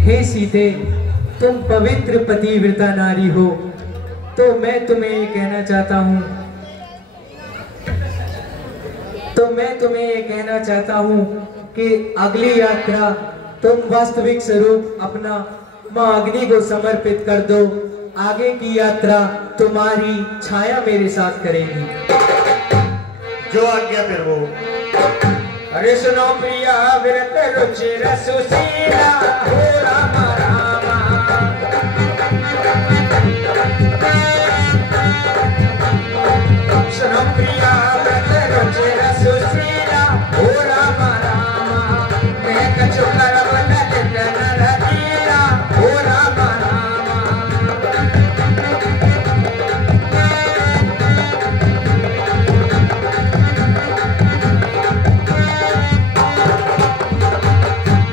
हे सीते, तुम पवित्र पतिव्रता नारी हो, तो मैं तुम्हें ये कहना चाहता हूँ कि अगली यात्रा तुम वास्तविक स्वरूप अपना माँ अग्नि को समर्पित कर दो। आगे की यात्रा तुम्हारी छाया मेरे साथ करेगी। जो आज्ञा प्रभु। अरे सुनो प्रिया विरत रुचिर सुशीला हो रामा रामा। सुनो प्रिया विरत रुचिर सुशीला हो रामा रामा। मैं कछु करब ललित नर लीला हो रामा रामा।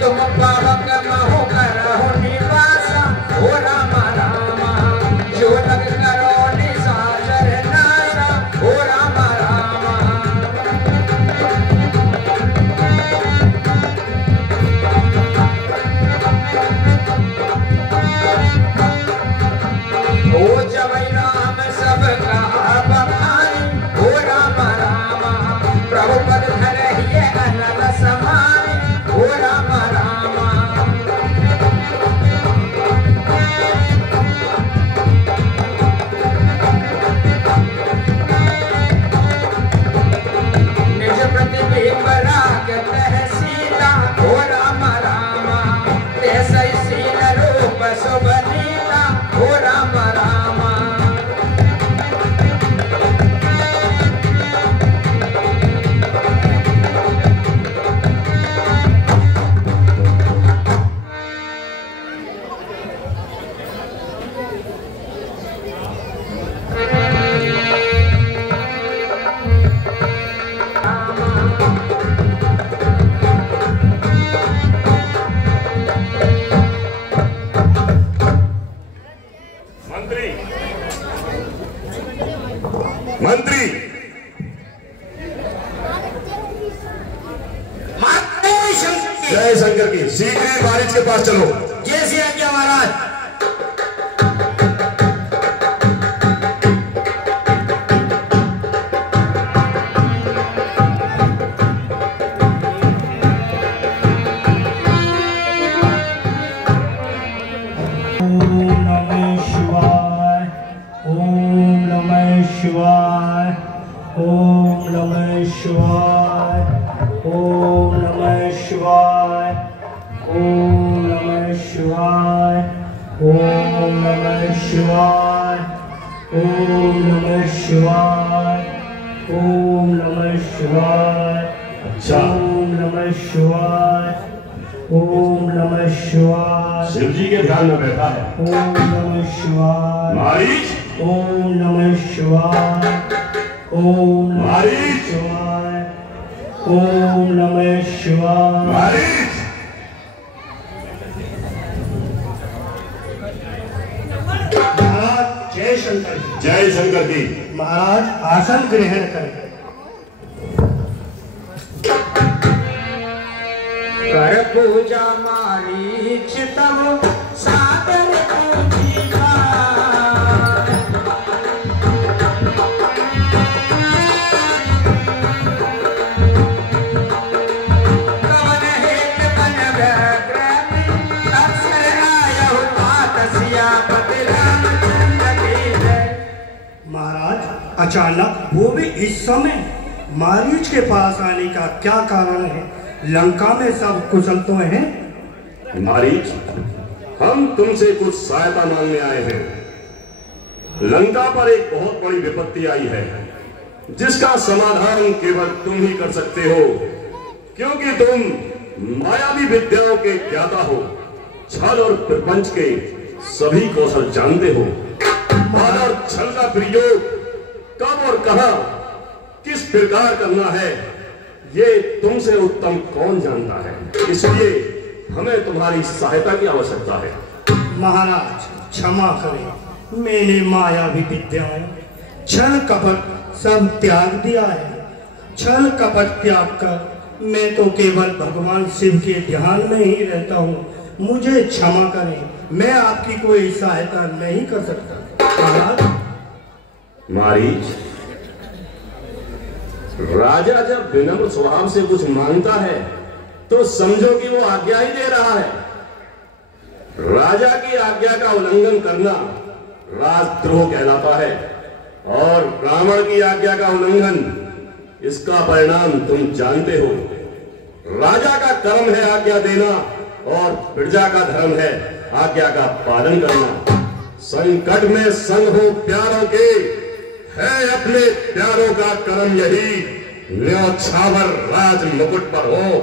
तुम पावक महो करहु निवासा हो रामा रामा। जो लग करो निशाचर नासा हो रामा रामा। ओ जबै राम सब कहा बखानी हो रामा रामा। प्रभु पद धरहिए अनल समानी हो रामा रामा। निज प्रतिबिंब रागत है सीता हो रामा रामा। तैसै सील रूप शुभ लीला हो रामा रामा। मंत्री मंत्री जय शंकर की। शीघ्र ही बारिश के पास चलो। जैसी आज्ञा महाराज। शिव जी के ध्यान में बैठा है। ओम नमः शिवाय। मारीच। ओम नमः शिवाय। ओम नमः मारीच। शिवाय। ओम नमः शिवाय। मारीच। महाराज जय शंकर। जय शंकर की। महाराज आसन ग्रहण करें। कर पूजा मारीच तब सादर पूजिका। कवन हेत बन व्यग्र अक्षर आयहु तात सियापत रामचंद्र की जय। महाराज अचानक वो भी इस समय मारीच के पास आने का क्या कारण है? लंका में सब कुशल तो हैं? मारीच, हम तुमसे कुछ सहायता मांगने आए हैं। लंका पर एक बहुत बड़ी विपत्ति आई है जिसका समाधान केवल तुम ही कर सकते हो, क्योंकि तुम मायावी विद्याओं के ज्ञाता हो। छल और प्रपंच के सभी कौशल जानते हो। छल और छल का प्रयोग कब और कहां किस प्रकार करना है ये तुमसे उत्तम कौन जानता है। इसलिए हमें तुम्हारी सहायता की आवश्यकता है। महाराज क्षमा करें, मैंने मायावी विद्याएं छल कपट सब त्याग दिया है। छल कपट त्याग कर मैं तो केवल भगवान शिव के ध्यान में ही रहता हूँ। मुझे क्षमा करें, मैं आपकी कोई सहायता नहीं कर सकता। महाराज, मारीच, राजा जब विनम्र स्वभाव से कुछ मांगता है तो समझो कि वो आज्ञा ही दे रहा है। राजा की आज्ञा का उल्लंघन करना राजद्रोह कहलाता है और ब्राह्मण की आज्ञा का उल्लंघन, इसका परिणाम तुम जानते हो। राजा का कर्म है आज्ञा देना और प्रजा का धर्म है आज्ञा का पालन करना। संकट में संग हो प्यारों के, है अपने प्यारों का कर्म यही। न्योछावर राज मुकुट पर हो,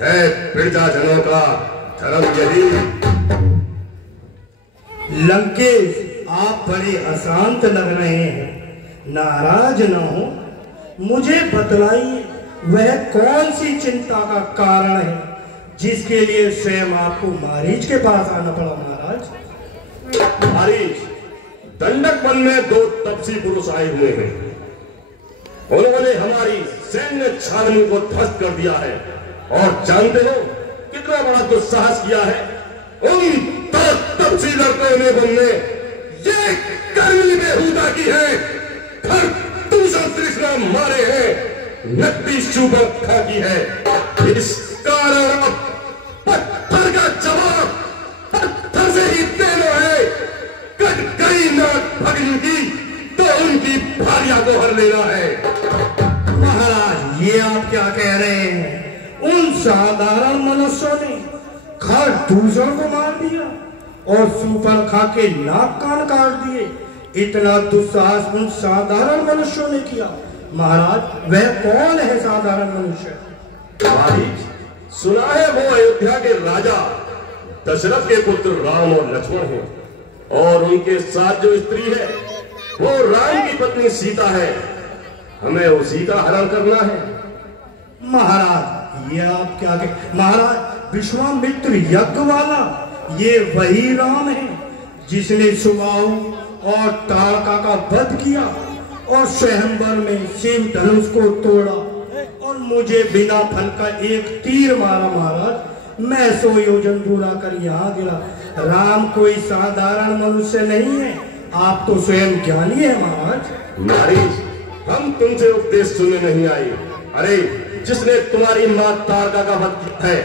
है प्रजाजनों का धर्म यही। लंकेश, आप बड़े अशांत लग रहे हैं, नाराज न हो। मुझे बतलाइए वह कौन सी चिंता का कारण है जिसके लिए स्वयं आपको मारीच के पास आना पड़ा। महाराज, मारीच, दंडक वन में 2 तपसी पुरुष आए हुए हैं। उन्होंने हमारी सैन्य छावनी को ध्वस्त कर दिया है और जानते हो कितना बड़ा दुस्साहस किया है। उन तपसी लड़कों ने हमने ये कर्मी बेहुदा की है, घर दूसरा तृष्णा मारे हैं, नकदी शुभा की है। इस कारण अब पत्थर का जवाब पत्थर से ही देना है। कट गई नाक भगनी की तो उनकी भार्या को हर लेना है। महाराज, ये आप क्या कह रहे हैं? उन साधारण मनुष्यों ने घर दूसरों को मार दिया और सुपर खा के नाक कान काट दिए। इतना दुस्साहस उन साधारण मनुष्यों ने किया। महाराज, वह कौन है साधारण मनुष्य? मारीच, सुना है वो अयोध्या के राजा दशरथ के पुत्र राम और लक्ष्मण हैं और उनके साथ जो स्त्री है वो राम की पत्नी सीता है। हमें उसी का हरण करना है। महाराज, ये आप क्या कह? महाराज, विश्वामित्र यज्ञ वाला ये वही राम है जिसने सुबाहु और ताड़का का वध किया और स्वयंवर में शिव धनुष को तोड़ा और मुझे बिना फल का एक तीर मारा। महाराज, मैं 100 योजन पूरा कर यहाँ गिरा। राम कोई साधारण मनुष्य नहीं है, आप तो स्वयं ज्ञानी है। महाराज, मारीच, हम तुमसे उपदेश सुनने नहीं आए। अरे, जिसने तुम्हारी मां तारका का वध किया है,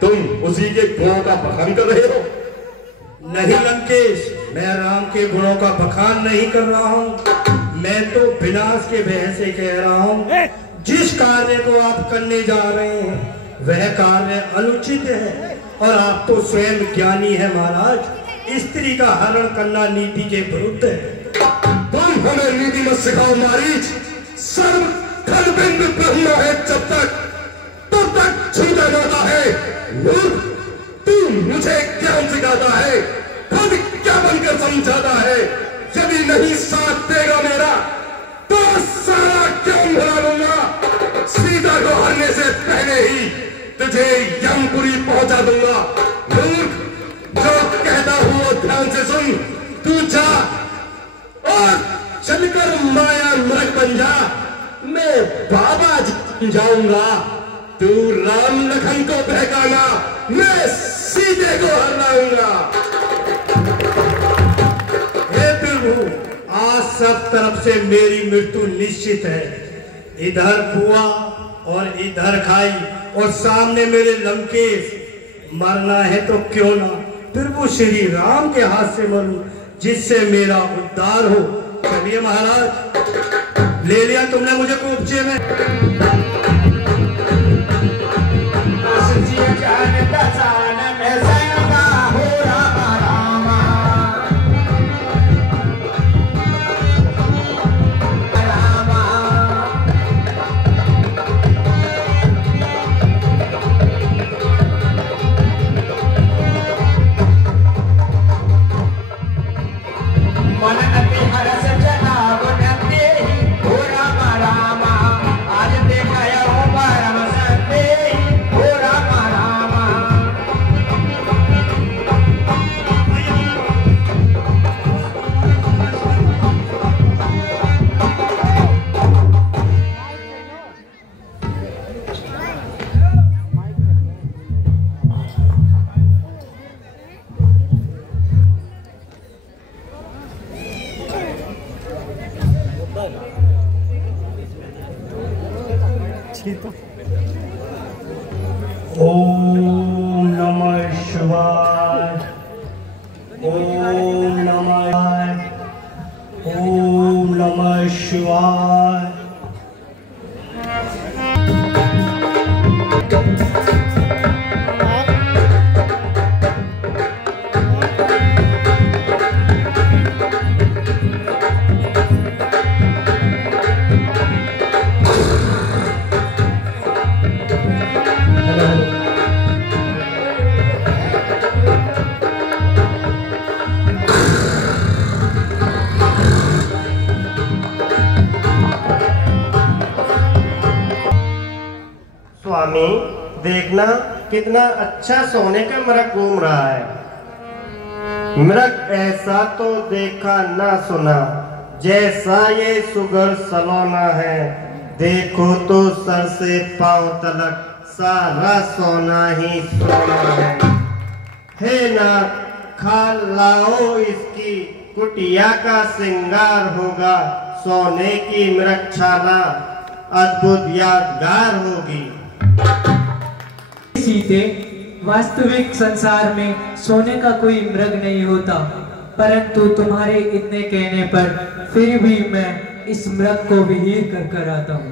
तुम उसी के गुणों का बखान कर रहे हो। नहीं लंकेश, मैं राम के गुणों का बखान नहीं कर रहा हूँ। मैं तो विनाश के भय से कह रहा हूँ। जिस कार्य को आप करने जा रहे हैं वह कार्य अनुचित है और आप तो स्वयं ज्ञानी है। महाराज, स्त्री का हरण करना नीति के विरुद्ध है। तुम हमें नीति मत सिखाओ मारीच। सर्व खलबिंद ब्रह्म है जब तक छूटा जाता है। मूर्ख, तू मुझे ज्ञान सिखाता है, खुद क्या बनकर समझाता है। यदि नहीं साथ देगा मेरा तो सारा ज्ञान भुला लूंगा। सीता को हरने से पहले ही तुझे यमपुरी पहुंचा दूंगा। मूर्ख, जो कहता हूं वो ध्यान से सुन। तू जा और चलकर माया मृग बन जा। मैं बाबा जी जाऊंगा। तू राम लखन को बहकाना, मैं सीते को हर लाऊंगा। हे प्रभु, आज सब तरफ से मेरी मृत्यु निश्चित है। इधर बुआ और इधर खाई और सामने मेरे लंकेश। मरना है तो क्यों ना प्रभु श्री राम के हाथ से मरूं, जिससे मेरा उद्धार हो। चलिए महाराज, ले लिया तुमने मुझे कोपचे में। देखना कितना अच्छा सोने का मृग घूम रहा है। मृग ऐसा तो देखा ना सुना, जैसा ये सुगर सलोना है। देखो तो सर से पांव तलक सारा सोना ही सोना है। हे नाथ, खा लाओ इसकी कुटिया का श्रृंगार होगा। सोने की मृगशाला अद्भुत यादगार होगी। सीते, वास्तविक संसार में सोने का कोई मृग नहीं होता, परंतु तुम्हारे इतने कहने पर फिर भी मैं इस मृग को विहीर कर आता हूँ।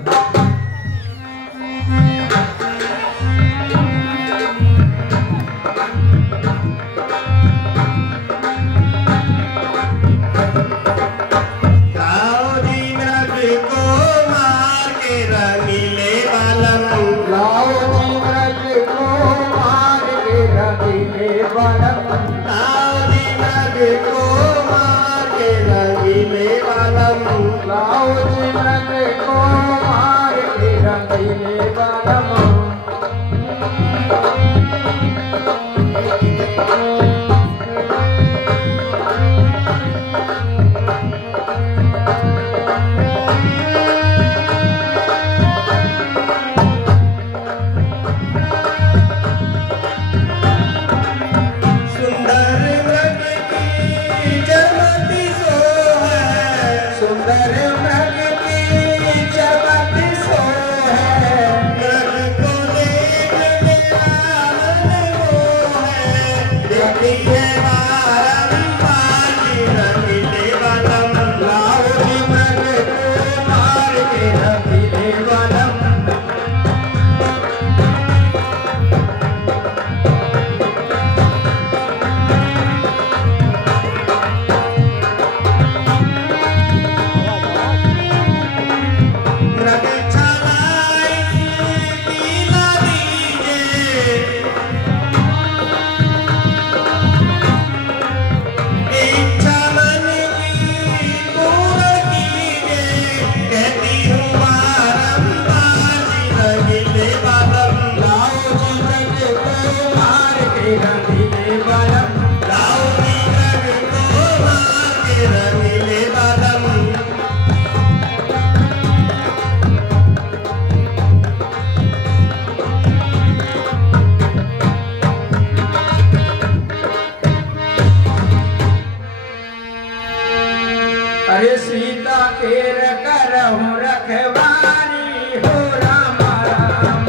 अरे सीता केर करहु रखवारी हो राम राम।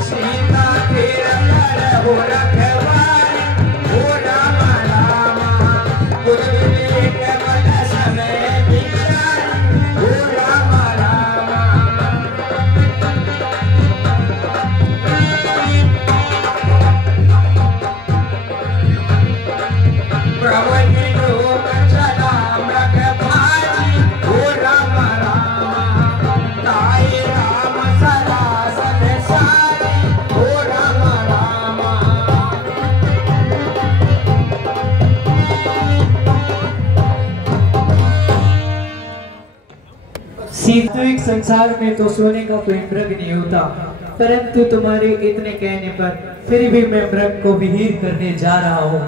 सीता केर करहु रखवारी हो राम राम। कुछ विवेक बल समय विचारी हो राम राम। वास्तविक संसार में तो सोने का कोई मृग नहीं होता, परंतु तुम्हारे इतने कहने पर फिर भी मैं मृग को विहीर करने जा रहा हूँ।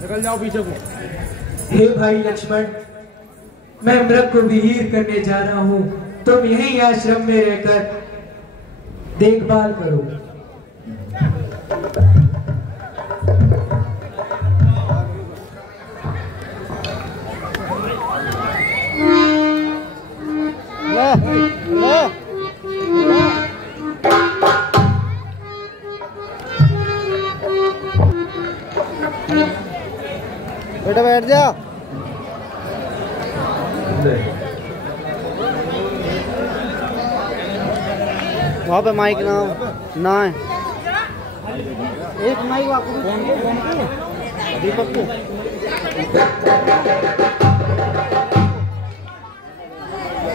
निकल जाओ पीछे को। हे भाई लक्ष्मण, मैं मृग को विहीर करने जा रहा हूँ। तुम यहीं आश्रम में रहकर देखभाल करो। बेटा बैठ जा। वहाँ पे माइक ना है। एक माइक दीपक को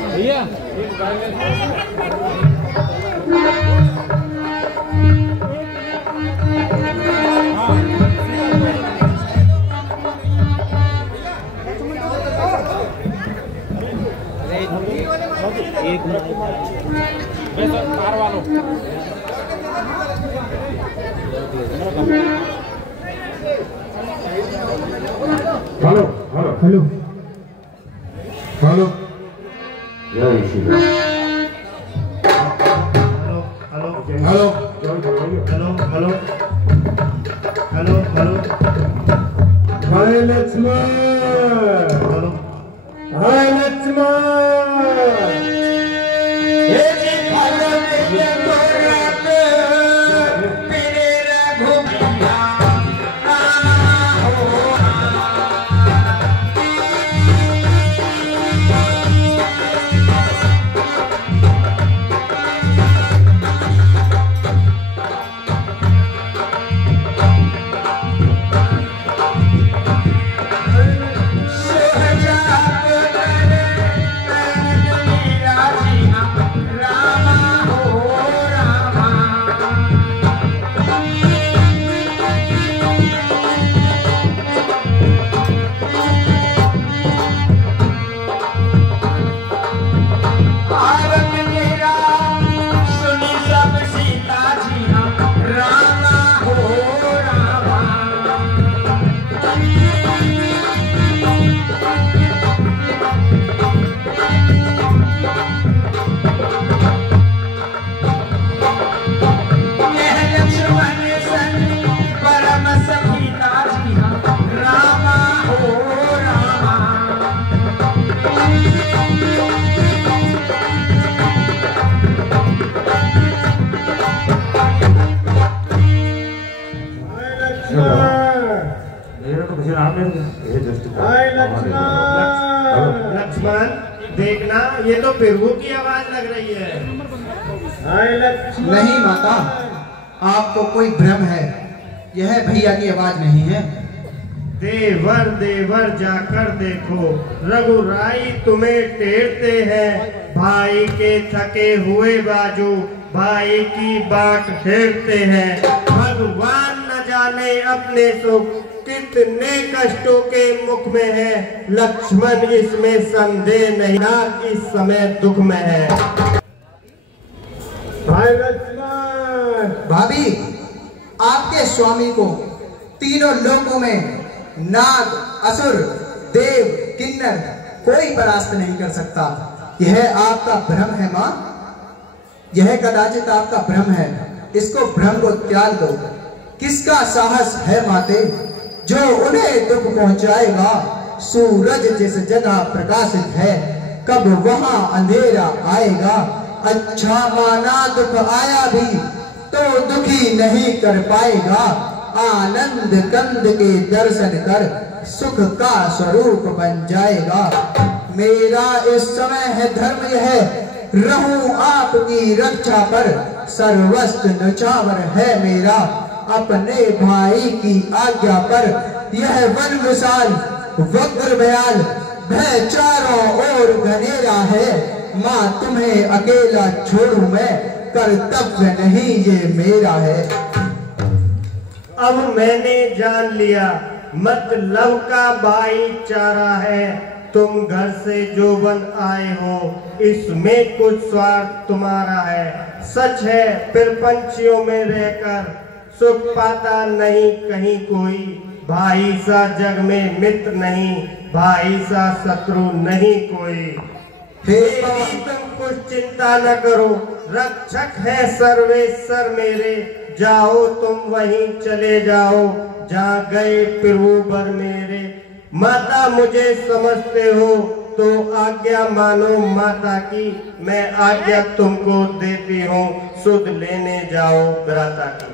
भैया हेलो हेलो हेलो हेलो जय Shri Ram. Hello hello hello hello hello hi Lakshman. Hello hi Lakshman. Lakshman देखना, ये तो प्रभु की आवाज लग रही है। नहीं माता, आपको कोई भ्रम है, यह भैया की आवाज नहीं है। देवर देवर जाकर देखो, रघुराई तुम्हें टेरते हैं। भाई के थके हुए बाजू भाई की बाट फेरते हैं। भगवान न जाने अपने सुख कितने कष्टों के मुख में है। लक्ष्मण इसमें संदेह नहीं, ना इस समय दुख में है। भाई लक्ष्मण। भाभी, आपके स्वामी को तीनों लोकों में नाग, असुर, देव, किन्नर कोई परास्त नहीं कर सकता। यह आपका भ्रम है माँ, यह कदाचित आपका भ्रम है। इसको भ्रम को त्याग दो। किसका साहस है माते जो उन्हें दुख पहुंचाएगा। सूरज जिस जगह प्रकाशित है, कब वहां अंधेरा आएगा। अच्छा माना दुख आया भी तो दुखी नहीं कर पाएगा। आनंद कंद के दर्शन कर सुख का स्वरूप बन जाएगा। मेरा इस समय है धर्म यह, रहूं आपकी रक्षा पर। सर्वस्व न्यौछावर है मेरा, अपने भाई की आज्ञा पर। यह वन विशाल वक्र बयाल, भय चारों ओर घनेरा है। माँ तुम्हें अकेला छोड़ूं मैं, कर्तव्य नहीं ये मेरा है। अब मैंने जान लिया, मतलब का भाईचारा है। तुम घर से जो बन आए हो, इसमें कुछ स्वार्थ तुम्हारा है। सच है फिर पंछियों में रहकर सुख पाता नहीं कहीं कोई। भाई सा जग में मित्र नहीं, भाई सा शत्रु नहीं कोई। तुम कुछ चिंता न करो, रक्षक है सर्वेश्वर मेरे। जाओ तुम वहीं चले जाओ, जहाँ गए प्रभु बर मेरे। माता मुझे समझते हो तो आज्ञा मानो माता की। मैं आज्ञा तुमको देती हूँ, सुध लेने जाओ भ्राता की।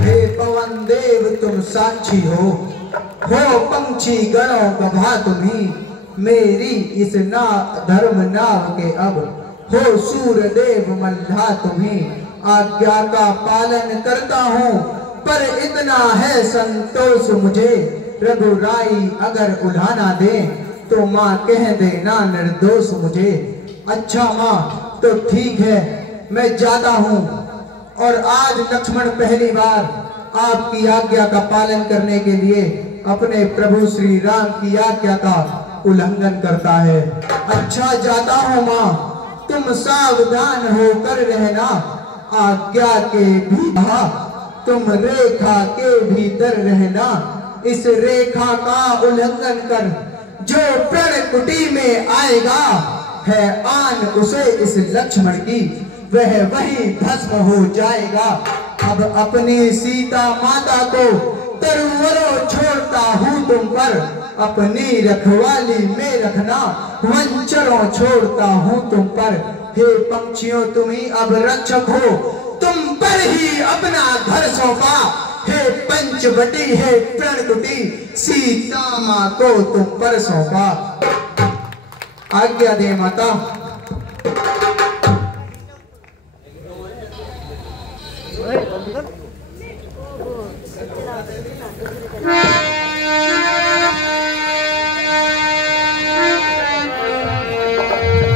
हे पवन देव तुम साक्षी हो पंछी गणों गभा तुम्ही। मेरी इस ना धर्म नाव के अब हो सूर्य देव मल्हा तुम्ही। आज्ञा का पालन करता हूँ पर इतना है संतोष मुझे। रघुराई अगर उल्हाना दे तो माँ कह देना निर्दोष मुझे। अच्छा माँ तो ठीक है, मैं जाता हूँ। और आज लक्ष्मण पहली बार आपकी आज्ञा का पालन करने के लिए अपने प्रभु श्री राम की आज्ञा का उल्लंघन करता है। अच्छा जाता हूँ माँ। तुम सावधान होकर रहना, आज्ञा के भी तुम रेखा के भीतर रहना। इस रेखा का उल्लंघन कर जो प्रण कुटी में आएगा, है आन उसे इस लक्ष्मण की, वह वही भस्म हो जाएगा। अब अपनी सीता माता को तरुवरों छोड़ता हूँ तुम पर, अपनी रखवाली में रखना, वंचरों छोड़ता हूँ तुम पर। हे पंछियों तुम ही अब रक्षक हो, तुम पर ही अपना घर सौंपा। हे पंचवटी है प्रणकुटी, सीता माँ को तुम पर सौंपा। आज्ञा दे माता।